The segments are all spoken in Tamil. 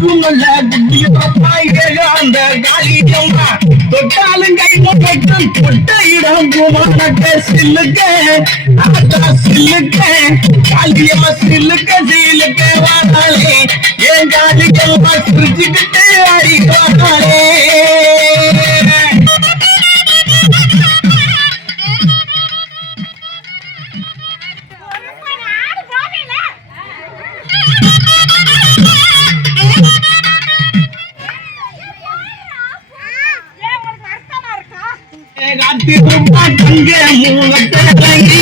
குங்குமல்ல அந்த காளியம்மா தொட்டாலும் கை தொட்டும் தொட்ட இடம் குமாரட்ட சில்லுக்க ஆத்தா சில்லுக்க காளியம்மா சில்லுக்க சீலுக்க வாழாலே என் காளியம்மா சிரிச்சுக்கிட்டு அடிக்காளே தங்க மூலத்தலகி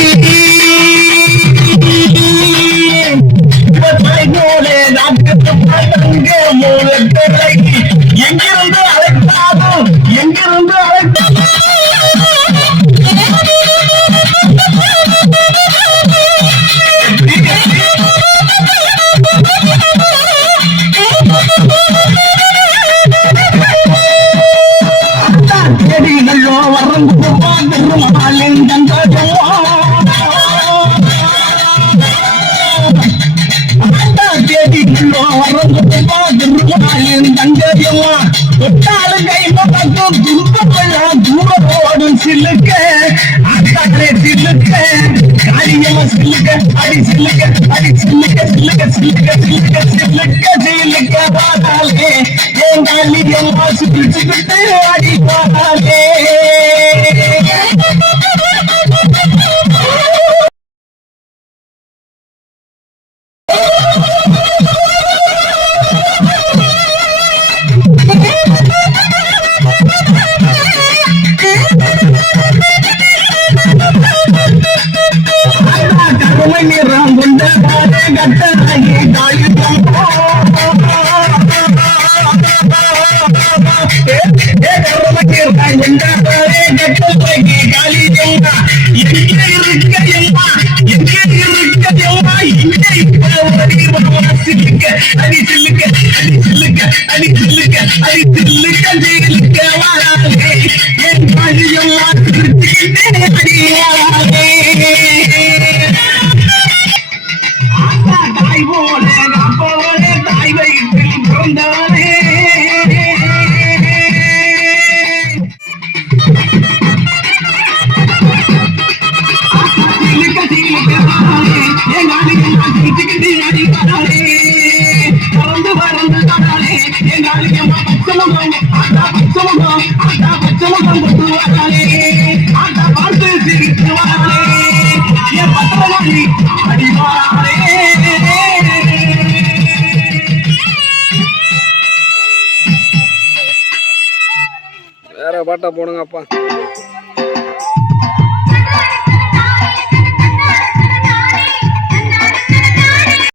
தங்க மூலத்தலகி எங்கிருந்து அழைத்தாலும் எங்கிருந்து அழைத்தாலும் சில்லுக்க அடி சில்லுக்க அடி சில்லுக்க அடி சில்லுக்க சில்லுக்க சில்லுக்க சில்லுக்க சில்லுக்க சில்லுக்க பாதாலே என் காளியம்மா சிரிச்சுக்கிட்டு அடி பாதாலே வேற பாட்டா போடுங்கப்பா.